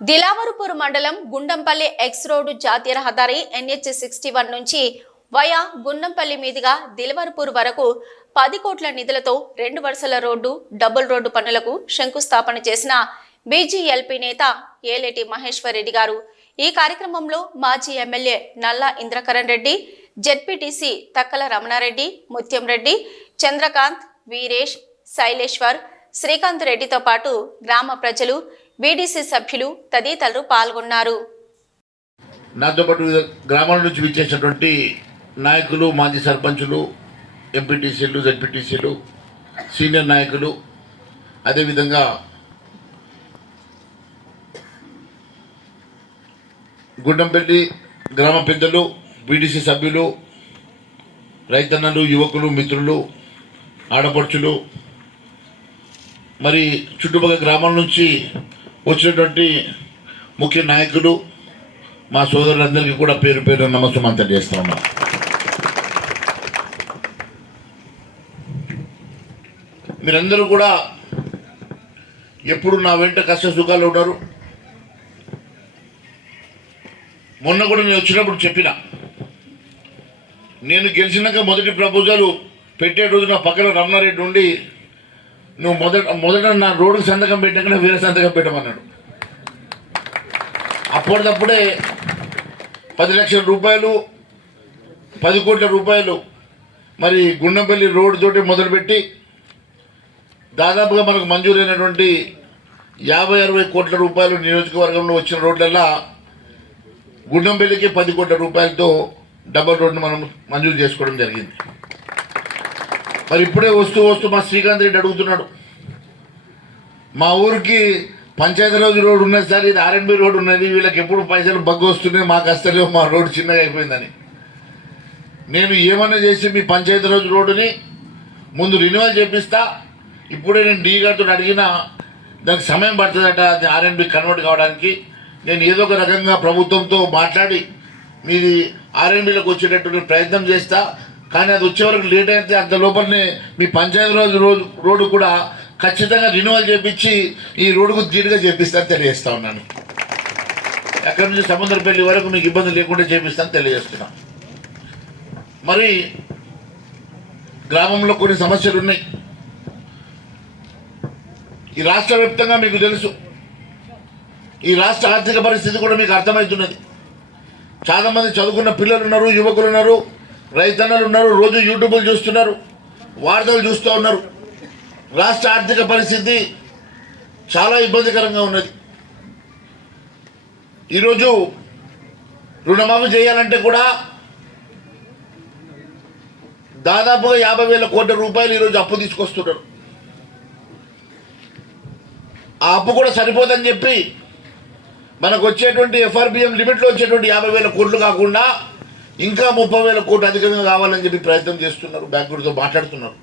దిలావరపూర్ మండలం Gundampalli X road జాతీయ రహదారి NH 61 నుంచి వయా గుండంపల్లి మీదుగా దిలావరపూర్ వరకు 10 కోట్ల నిధులతో 2 వరుసల రోడ్డు డబుల్ రోడ్డు పనులకు శంకుస్థాపన చేసిన బీజీఎల్పీ నేత ఏలేటి మహేశ్వర్ రెడ్డి గారు. ఈ కార్యక్రమంలో మాజీ ఎమ్మెల్యే నల్లా ఇంద్రకరణ్ రెడ్డి, జెడ్పీటీసీ తక్కల రమణారెడ్డి, ముత్యం రెడ్డి, చంద్రకాంత్, వీరేష్, శైలేశ్వర్, శ్రీకాంత్ రెడ్డితో పాటు గ్రామ ప్రజలు, బీడీసీ సభ్యులు తదితరులు పాల్గొన్నారు. నాతో పాటు గ్రామాల నుంచి విచ్చేసినటువంటి నాయకులు, మాజీ సర్పంచులు, ఎంపీటీసీలు, జెడ్పీటీసీలు, సీనియర్ నాయకులు, అదేవిధంగా గుండంపల్లి గ్రామ పెద్దలు, బీడీసీ సభ్యులు, రైతన్నలు, యువకులు, మిత్రులు, ఆడపడుచులు, మరి చుట్టుపక్కల గ్రామాల నుంచి వచ్చినటువంటి ముఖ్య నాయకులు, మా సోదరులందరికీ కూడా పేరు పేరు నమస్కారం తెలియజేస్తా ఉన్నా. మీరందరూ కూడా ఎప్పుడు నా వెంట కష్ట సుఖాలు ఉన్నారు. మొన్న కూడా నేను వచ్చినప్పుడు చెప్పిన, నేను గెలిచినాక మొదటి ప్రపోజల్ పెట్టే రోజు నా పక్కన రమణారెడ్డి ఉండి, నువ్వు మొదట నా రోడ్డుకు సంతకం పెట్టాకనే వేరే సంతకం పెట్టమన్నాడు. అప్పటిదప్పుడే 10 లక్షల రూపాయలు, 10 కోట్ల రూపాయలు మరి గుండంపల్లి రోడ్డు తోటి మొదలుపెట్టి దాదాపుగా మనకు మంజూరైనటువంటి 50-60 కోట్ల రూపాయలు నియోజకవర్గంలో వచ్చిన రోడ్లల్లా గుండంపల్లికి 10 కోట్ల రూపాయలతో డబల్ రోడ్డును మనం మంజూరు చేసుకోవడం జరిగింది. మరి ఇప్పుడే వస్తూ మా శ్రీకాంత్ రెడ్డి అడుగుతున్నాడు, మా ఊరికి పంచాయతీరాజ్ రోడ్డు ఉన్నది సార్, ఇది R&B రోడ్డు ఉన్నది, వీళ్ళకి ఎప్పుడు పైసలు బగ్గు వస్తున్నాయి, మాకు వస్తలేవు, మా రోడ్డు చిన్నగా అయిపోయిందని. నేను ఏమన్నా చేసి మీ పంచాయతీరాజ్ రోడ్డుని ముందు రిన్యూవల్ చేపిస్తా. ఇప్పుడే నేను డీ గారితో అడిగినా దానికి సమయం పడుతుందట అది R&B కన్వర్ట్ కావడానికి. నేను ఏదో ఒక రకంగా ప్రభుత్వంతో మాట్లాడి మీది R&Bలోకి వచ్చేటట్టు ప్రయత్నం చేస్తా. కానీ అది వచ్చే వరకు లేట్ అయితే అంత లోపలనే మీ పంచాయతీరాజ్ రోడ్డు కూడా ఖచ్చితంగా రిన్యూవల్ చేపించి ఈ రోడ్డుకు ధీటుగా చేపిస్తాను తెలియజేస్తా ఉన్నాను. ఎక్కడి నుంచి సముద్రపల్లి వరకు మీకు ఇబ్బంది లేకుండా చేపిస్తాను తెలియజేస్తున్నా. మరి గ్రామంలో కొన్ని సమస్యలు ఉన్నాయి. ఈ రాష్ట్ర వ్యాప్తంగా మీకు తెలుసు, ఈ రాష్ట్ర ఆర్థిక పరిస్థితి కూడా మీకు అర్థమవుతున్నది. చాలా మంది చదువుకున్న పిల్లలు ఉన్నారు, యువకులు ఉన్నారు, రైతన్నలు ఉన్నారు, రోజు యూట్యూబ్లు చూస్తున్నారు, వార్తలు చూస్తూ ఉన్నారు. రాష్ట్ర ఆర్థిక పరిస్థితి చాలా ఇబ్బందికరంగా ఉన్నది. ఈరోజు రుణమాఫీ చేయాలంటే కూడా దాదాపుగా 50,000 కోట్ల రూపాయలు ఈరోజు అప్పు తీసుకొస్తున్నారు. ఆ అప్పు కూడా సరిపోదని చెప్పి మనకు వచ్చేటువంటి FRBM లిమిట్లో వచ్చేటువంటి 50,000 కోట్లు కాకుండా ఇంకా 30,000 కోట్లు అధికంగా కావాలని చెప్పి ప్రయత్నం చేస్తున్నారు, బ్యాంకులతో మాట్లాడుతున్నారు.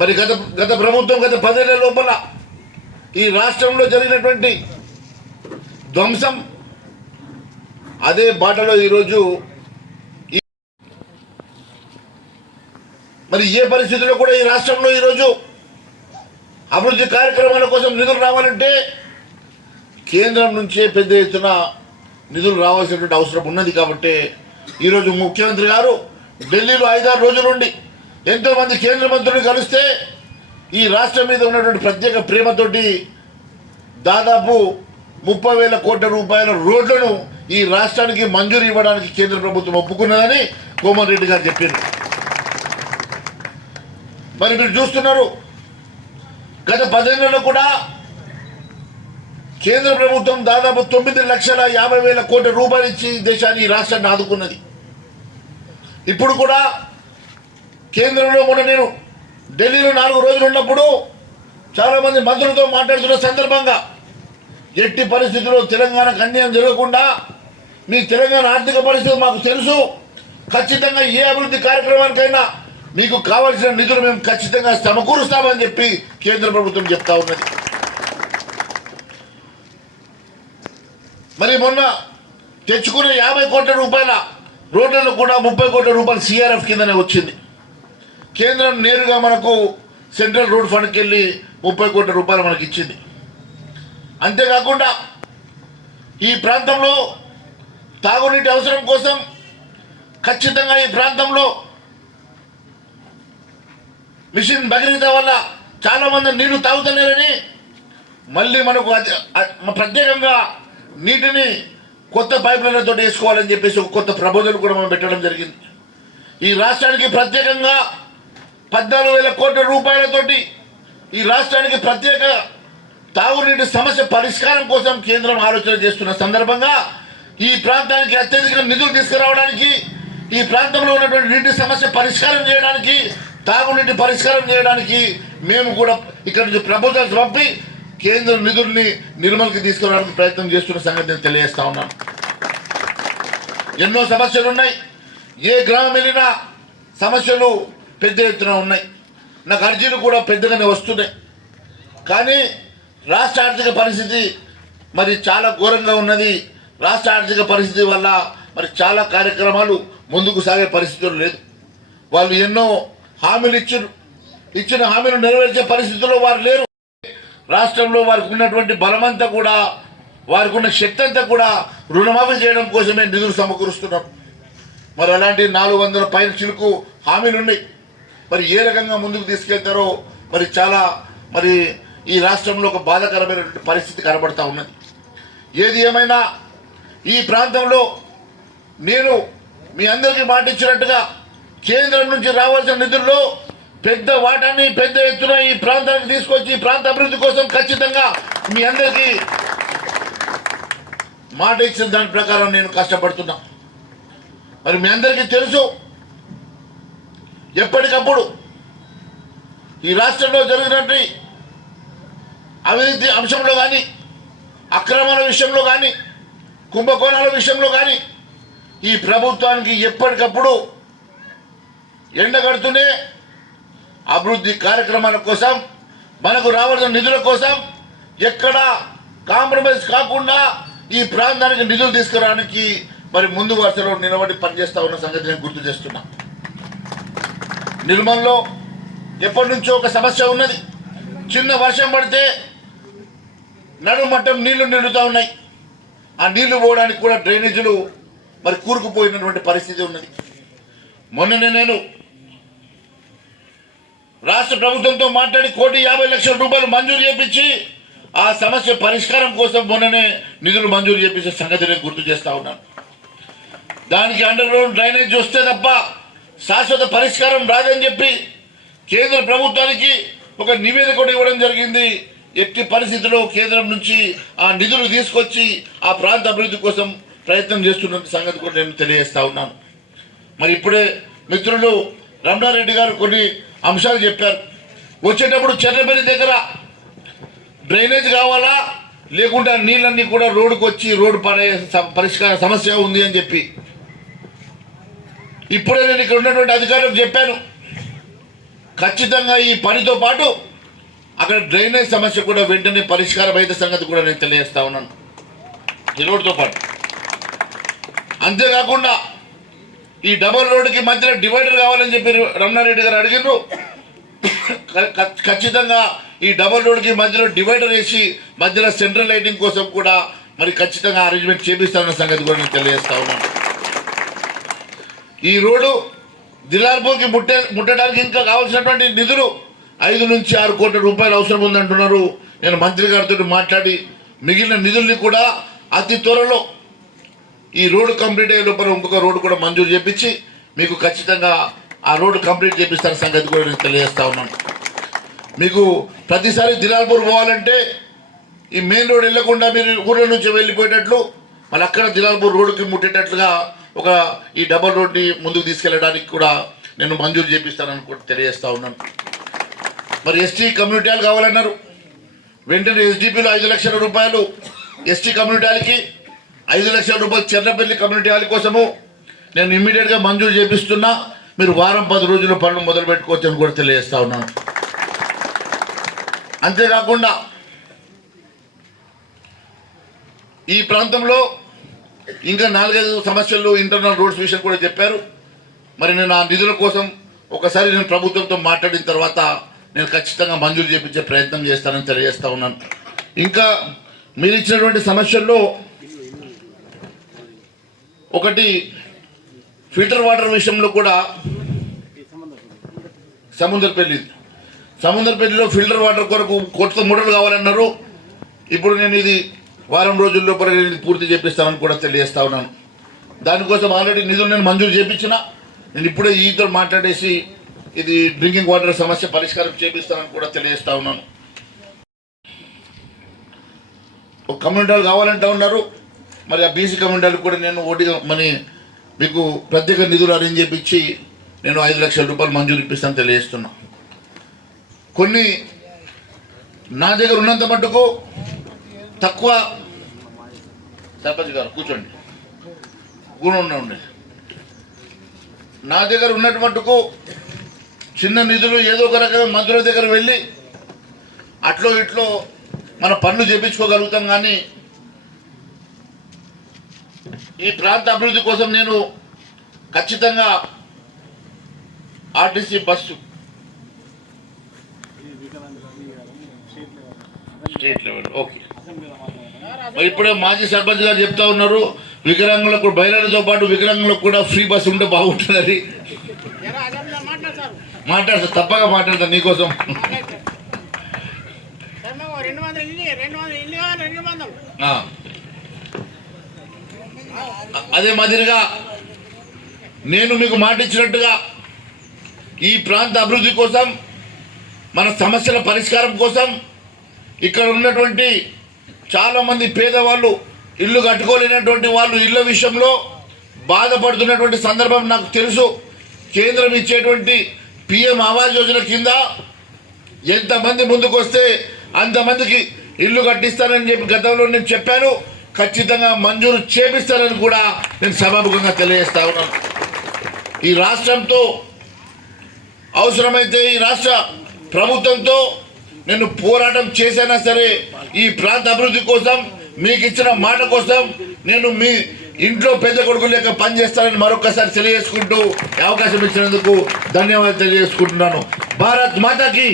మరి గత ప్రభుత్వం గత 10 ఏళ్ల లోపల ఈ రాష్ట్రంలో జరిగినటువంటి ధ్వంసం అదే బాటలో ఈరోజు మరి ఏ పరిస్థితుల్లో కూడా ఈ రాష్ట్రంలో ఈరోజు అభివృద్ధి కార్యక్రమాల కోసం నిధులు రావాలంటే కేంద్రం నుంచే పెద్ద ఎత్తున నిధులు రావాల్సినటువంటి అవసరం ఉన్నది. కాబట్టి ఈరోజు ముఖ్యమంత్రి గారు ఢిల్లీలో 5-6 రోజుల నుండి ఎంతోమంది కేంద్ర మంత్రులను కలిస్తే ఈ రాష్ట్రం మీద ఉన్నటువంటి ప్రత్యేక ప్రేమతోటి దాదాపు 30,000 కోట్ల రూపాయల రోడ్లను ఈ రాష్ట్రానికి మంజూరు ఇవ్వడానికి కేంద్ర ప్రభుత్వం ఒప్పుకున్నదని కోమన్ రెడ్డి గారు చెప్పారు. మరి మీరు చూస్తున్నారు, గత 10 ఏళ్లలో కూడా కేంద్ర ప్రభుత్వం దాదాపు 9,50,000 కోట్ల రూపాయలు ఇచ్చి దేశాన్ని ఈ రాష్ట్రాన్ని ఆదుకున్నది. ఇప్పుడు కూడా కేంద్రంలో మొన్న నేను ఢిల్లీలో 4 రోజులు ఉన్నప్పుడు చాలా మంది మంత్రులతో మాట్లాడుతున్న సందర్భంగా ఎట్టి పరిస్థితుల్లో తెలంగాణకు అన్యాయం జరగకుండా మీ తెలంగాణ ఆర్థిక పరిస్థితి మాకు తెలుసు, ఖచ్చితంగా ఏ అభివృద్ధి కార్యక్రమానికైనా మీకు కావాల్సిన నిధులు మేము ఖచ్చితంగా సమకూరుస్తామని చెప్పి కేంద్ర ప్రభుత్వం చెప్తా ఉన్నది. మరి మొన్న తెచ్చుకునే 50 కోట్ల రూపాయల రోడ్లను కూడా 30 కోట్ల రూపాయలు CRF కిందనే వచ్చింది. కేంద్రం నేరుగా మనకు సెంట్రల్ రోడ్ ఫండ్కి వెళ్ళి 30 కోట్ల రూపాయలు మనకి ఇచ్చింది. అంతేకాకుండా ఈ ప్రాంతంలో తాగునీటి అవసరం కోసం ఖచ్చితంగా ఈ ప్రాంతంలో మిషన్ భగీరథ వల్ల చాలామంది నీళ్లు తాగుతలేరని మళ్ళీ మనకు ప్రత్యేకంగా నీటిని కొత్త పైపులైన్లతో వేసుకోవాలని చెప్పేసి ఒక కొత్త ప్రపోజల్ కూడా మనం పెట్టడం జరిగింది. ఈ రాష్ట్రానికి ప్రత్యేకంగా 14,000 కోట్ల రూపాయలతోటి ఈ రాష్ట్రానికి ప్రత్యేక తాగునీటి సమస్య పరిష్కారం కోసం కేంద్రం ఆలోచన చేస్తున్న సందర్భంగా ఈ ప్రాంతానికి అత్యధిక నిధులు తీసుకురావడానికి, ఈ ప్రాంతంలో ఉన్నటువంటి నీటి సమస్య పరిష్కారం చేయడానికి, తాగునీటి పరిష్కారం చేయడానికి మేము కూడా ఇక్కడ నుంచి ప్రపోజల్స్ పంపి కేంద్ర నిధుల్ని నిర్మల్కి తీసుకురావడానికి ప్రయత్నం చేస్తున్న సంగతి నేను తెలియజేస్తా ఉన్నాను. ఎన్నో సమస్యలు ఉన్నాయి. ఏ గ్రామం వెళ్ళినా సమస్యలు పెద్ద ఎత్తున ఉన్నాయి. నాకు అర్జీలు కూడా పెద్దగానే వస్తున్నాయి. కానీ రాష్ట్ర ఆర్థిక పరిస్థితి మరి చాలా ఘోరంగా ఉన్నది. రాష్ట్ర ఆర్థిక పరిస్థితి వల్ల మరి చాలా కార్యక్రమాలు ముందుకు సాగే పరిస్థితులు లేదు. వాళ్ళు ఎన్నో హామీలు ఇచ్చిన హామీలు నెరవేర్చే పరిస్థితుల్లో వారు లేరు. రాష్ట్రంలో వారికి ఉన్నటువంటి బలమంతా కూడా, వారికి ఉన్న శక్తి అంతా కూడా రుణమాఫీ చేయడం కోసమే నిధులు సమకూరుస్తున్నారు. మరి అలాంటి 400 పైన చిలుకు హామీలు ఉన్నాయి. మరి ఏ రకంగా ముందుకు తీసుకెళ్తారో మరి చాలా మరి ఈ రాష్ట్రంలో ఒక బాధాకరమైనటువంటి పరిస్థితి కనబడతా ఉన్నది. ఏది ఏమైనా ఈ ప్రాంతంలో నేను మీ అందరికీ మాట ఇచ్చినట్టుగా కేంద్రం నుంచి రావాల్సిన నిధుల్లో పెద్ద వాటాన్ని పెద్ద ఎత్తున ఈ ప్రాంతానికి తీసుకొచ్చి ఈ ప్రాంత అభివృద్ధి కోసం ఖచ్చితంగా మీ అందరికీ మాట ఇచ్చిన దాని ప్రకారం నేను కష్టపడుతున్నా. మరి మీ అందరికీ తెలుసు, ఎప్పటికప్పుడు ఈ రాష్ట్రంలో జరిగినటువంటి అవినీతి అంశంలో కానీ, అక్రమాల విషయంలో కానీ, కుంభకోణాల విషయంలో కానీ ఈ ప్రభుత్వానికి ఎప్పటికప్పుడు ఎండగడుతూనే అభివృద్ధి కార్యక్రమాల కోసం, మనకు రావాల్సిన నిధుల కోసం ఎక్కడ కాంప్రమైజ్ కాకుండా ఈ ప్రాంతానికి నిధులు తీసుకురావడానికి మరి ముందు వరుసలో నిలబడి పనిచేస్తా ఉన్న సంగతి నేను గుర్తు చేస్తున్నా. నిర్మల్లో ఎప్పటి నుంచో ఒక సమస్య ఉన్నది. చిన్న వర్షం పడితే నడుమట్టం నీళ్లు నిండుతూ ఉన్నాయి. ఆ నీళ్లు పోవడానికి కూడా డ్రైనేజీలు మరి కూరుకుపోయినటువంటి పరిస్థితి ఉన్నది. మొన్ననే నేను రాష్ట్ర ప్రభుత్వంతో మాట్లాడి 1,50,00,000 రూపాయలు మంజూరు చేపించి ఆ సమస్య పరిష్కారం కోసం మొన్ననే నిధులు మంజూరు చేపించే సంగతి నేను గుర్తు చేస్తా ఉన్నాను. దానికి అండర్ గ్రౌండ్ డ్రైనేజ్ వస్తే తప్ప శాశ్వత పరిష్కారం రాదని చెప్పి కేంద్ర ప్రభుత్వానికి ఒక నివేదిక కూడా ఇవ్వడం జరిగింది. ఎట్టి పరిస్థితుల్లో కేంద్రం నుంచి ఆ నిధులు తీసుకొచ్చి ఆ ప్రాంత అభివృద్ధి కోసం ప్రయత్నం చేస్తున్న సంగతి కూడా నేను తెలియజేస్తా ఉన్నాను. మరి ఇప్పుడే మిత్రులు రమణారెడ్డి గారు కొన్ని అంశాలు చెప్పారు. వచ్చేటప్పుడు చెర్లపల్లి దగ్గర డ్రైనేజ్ కావాలా, లేకుంటే నీళ్ళన్నీ కూడా రోడ్డుకు వచ్చి రోడ్డు పడే పరిష్కార సమస్య ఉంది అని చెప్పి ఇప్పుడే నేను ఇక్కడ ఉన్నటువంటి అధికారులకు చెప్పాను. ఖచ్చితంగా ఈ పనితో పాటు అక్కడ డ్రైనేజ్ సమస్య కూడా వెంటనే పరిష్కారం అయితే సంగతి కూడా నేను తెలియజేస్తా ఉన్నాను ఈ రోడ్డుతో పాటు. అంతేకాకుండా ఈ డబల్ రోడ్డుకి మధ్యలో డివైడర్ కావాలని చెప్పి రమణారెడ్డి గారు అడిగినారు. ఖచ్చితంగా ఈ డబల్ రోడ్డుకి మధ్యలో డివైడర్ వేసి మధ్యలో సెంట్రల్ లైటింగ్ కోసం కూడా మరి ఖచ్చితంగా అరేంజ్మెంట్ చేపిస్తామన్న సంగతి కూడా నేను తెలియజేస్తా ఉన్నాను. ఈ రోడ్డు దిలార్పూర్కి ముట్టడానికి ఇంకా కావాల్సినటువంటి నిధులు 5 నుంచి 6 కోట్ల రూపాయలు అవసరం ఉందంటున్నారు. నేను మంత్రి గారితో మాట్లాడి మిగిలిన నిధుల్ని కూడా అతి త్వరలో ఈ రోడ్డు కంప్లీట్ అయ్యే లోపల ఇంకొక రోడ్డు కూడా మంజూరు చేపించి మీకు ఖచ్చితంగా ఆ రోడ్డు కంప్లీట్ చేపిస్తాన సంగతి కూడా నేను తెలియజేస్తా ఉన్నాను. మీకు ప్రతిసారి దిలాల్పూర్ పోవాలంటే ఈ మెయిన్ రోడ్ వెళ్లకుండా మీరు ఊళ్ళ నుంచి వెళ్ళిపోయేటట్లు మళ్ళీ అక్కడ దిలాల్పూర్ రోడ్డుకి ముట్టేటట్లుగా ఒక ఈ డబల్ రోడ్ని ముందుకు తీసుకెళ్ళడానికి కూడా నేను మంజూరు చేపిస్తానని కూడా తెలియజేస్తా ఉన్నాను. మరి ఎస్టీ కమ్యూనిటీ హాల్ కావాలన్నారు. వెంటనే ఎస్డిపిలో 5 లక్షల రూపాయలు ఎస్టీ కమ్యూనిటీ హాల్కి, 5 లక్షల రూపాయలు చెర్లపల్లి కమ్యూనిటీ హాల్ కోసము నేను ఇమ్మీడియట్గా మంజూరు చేపిస్తున్నా. మీరు వారం 10 రోజుల పనులు మొదలు పెట్టుకోవచ్చు అని కూడా తెలియజేస్తా ఉన్నాను. అంతేకాకుండా ఈ ప్రాంతంలో ఇంకా 4-5 సమస్యలు ఇంటర్నల్ రోడ్స్ విషయం కూడా చెప్పారు. మరి నేను ఆ నిధుల కోసం ఒకసారి నేను ప్రభుత్వంతో మాట్లాడిన తర్వాత నేను ఖచ్చితంగా మంజూరు చేపించే ప్రయత్నం చేస్తానని తెలియజేస్తా ఉన్నాను. ఇంకా మీరు ఇచ్చినటువంటి సమస్యల్లో ఒకటి ఫిల్టర్ వాటర్ విషయంలో కూడా సముద్రపల్లిలో ఫిల్టర్ వాటర్ కొరకు కొత్త మోటార్లు కావాలన్నారు. ఇప్పుడు నేను ఇది వారం రోజుల లోపల నేను పూర్తి చేపిస్తానని కూడా తెలియజేస్తా ఉన్నాను. దానికోసం ఆల్రెడీ నిధులు నేను మంజూరు చేయించిన. నేను ఇప్పుడే ఈతో మాట్లాడేసి ఇది డ్రింకింగ్ వాటర్ సమస్య పరిష్కారం చేపిస్తానని కూడా తెలియజేస్తా ఉన్నాను. ఒక కమ్యూనిటీలు కావాలంటా ఉన్నారు. మరి ఆ బీసీ కమ్యూనిటీలకు కూడా నేను మరి మీకు ప్రత్యేక నిధులు అరేంజ్ చేయించి నేను 5 లక్షల రూపాయలు మంజూరు ఇప్పిస్తాను తెలియజేస్తున్నా. కొన్ని నా దగ్గర ఉన్నంత మట్టుకు తక్కువ సర్పంచ్ గారు కూర్చోండి ఉండే నా దగ్గర ఉన్నట్టు మట్టుకు చిన్న నిధులు ఏదో ఒక రకంగా మంత్రుల దగ్గర వెళ్ళి అట్లో ఇట్లో మన పనులు చేయించుకోగలుగుతాం. కానీ ఈ ప్రాంత అభివృద్ధి కోసం నేను ఖచ్చితంగా RTC bus state level okay. మరి ఇప్పుడే మాజీ సర్పంచ్ గారు చెప్తా ఉన్నారు వికలాంగులకు బయలుతో పాటు వికలాంగులకు కూడా ఫ్రీ బస్సు ఉంటే బాగుంటుందని. మాట్లాడతా తప్పగా మాట్లాడతా నీకోసం. అదే మాదిరిగా నేను మీకు మాట ఇచ్చినట్టుగా ఈ ప్రాంత అభివృద్ధి కోసం మన సమస్యల పరిష్కారం కోసం ఇక్కడ ఉన్నటువంటి చాలామంది పేదవాళ్ళు ఇల్లు కట్టుకోలేనటువంటి వాళ్ళు ఇళ్ళ విషయంలో బాధపడుతున్నటువంటి సందర్భం నాకు తెలుసు. కేంద్రం ఇచ్చేటువంటి పిఎం ఆవాస్ యోజన కింద ఎంతమంది ముందుకు వస్తే అంతమందికి ఇల్లు కట్టిస్తానని చెప్పి గతంలో నేను చెప్పాను. ఖచ్చితంగా మంజూరు చేపిస్తానని కూడా నేను సభాముఖంగా తెలియజేస్తా ఉన్నాను. ఈ రాష్ట్రంతో అవసరమైతే ఈ రాష్ట్ర ప్రభుత్వంతో నేను పోరాటం చేసైనా సరే ఈ ప్రాంత అభివృద్ధి కోసం మీకు ఇచ్చిన మాట కోసం నేను మీ ఇంట్లో పెద్ద కొడుకు లేక పనిచేస్తానని మరొకసారి తెలియజేసుకుంటూ అవకాశం ఇచ్చినందుకు ధన్యవాదాలు తెలియజేసుకుంటున్నాను. భారత్ మాతాకి